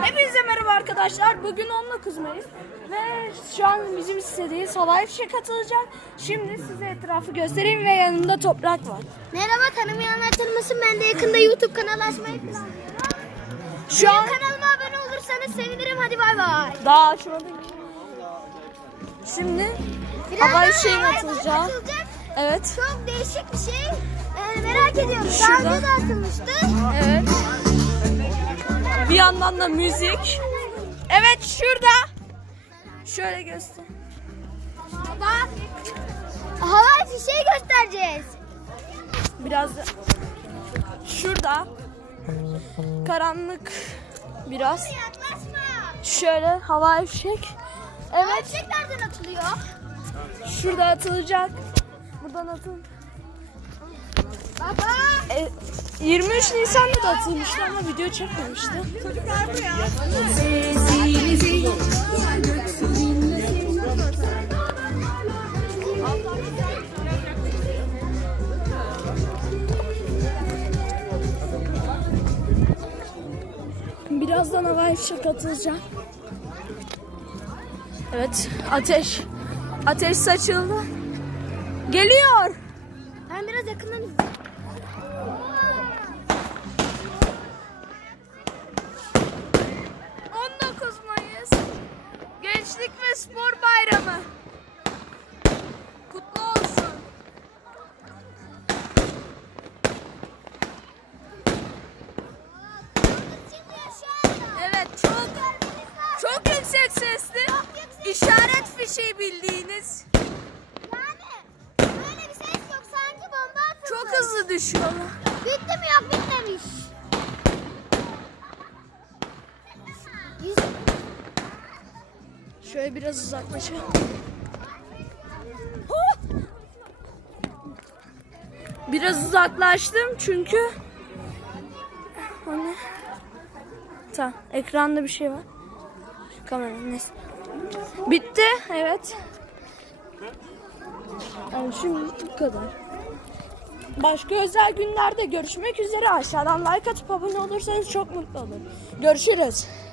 Hepinize merhaba arkadaşlar. Bugün 19 Mayıs ve şu an bizim istediğimiz havai fişek atılacak. Şimdi size etrafı göstereyim ve yanımda toprak var. Merhaba tanımayanlar tanımasın. Ben de yakında YouTube kanalı açmayı planlıyorum. Şu an Kanalıma abone olursanız sevinirim. Hadi bay bay. daha açmadım. Şimdi havai fişeğin havai fişek atılacak. Evet. Çok değişik bir şey. Ee, merak ediyorum. Daha Şurada. önce de atılmıştı. Evet. Yandan da müzik. Evet şurada. Şöyle göster. Bak. Havai fişeği göstereceğiz. Biraz da şurada. Karanlık biraz. Şöyle havai fişek. Havai Evet. fişek nereden atılıyor? Şurada atılacak. Buradan atıl. Baba. E, 23 Nisan'da da atılmıştı ama video çekmemişti. Birazdan havai fişek atılacak. Evet, ateş. Ateş saçıldı. Geliyor. Ben biraz yakından izleyeyim. Ve Spor Bayramı. Kutlu olsun. Evet çok çok yüksek sesli. İşaret fişeği bildiğiniz. Yani böyle bir ses yok. Sanki bomba atıldı. Çok hızlı düşüyorlar. Bitti mi yok bitmemiş. Şöyle biraz uzaklaşalım. Biraz uzaklaştım çünkü hani tamam ekranda bir şey var. Şu kamera neyse. Bitti evet. Yani şimdi bu kadar. Başka özel günlerde görüşmek üzere. Aşağıdan like atıp abone olursanız çok mutlu olurum. Görüşürüz.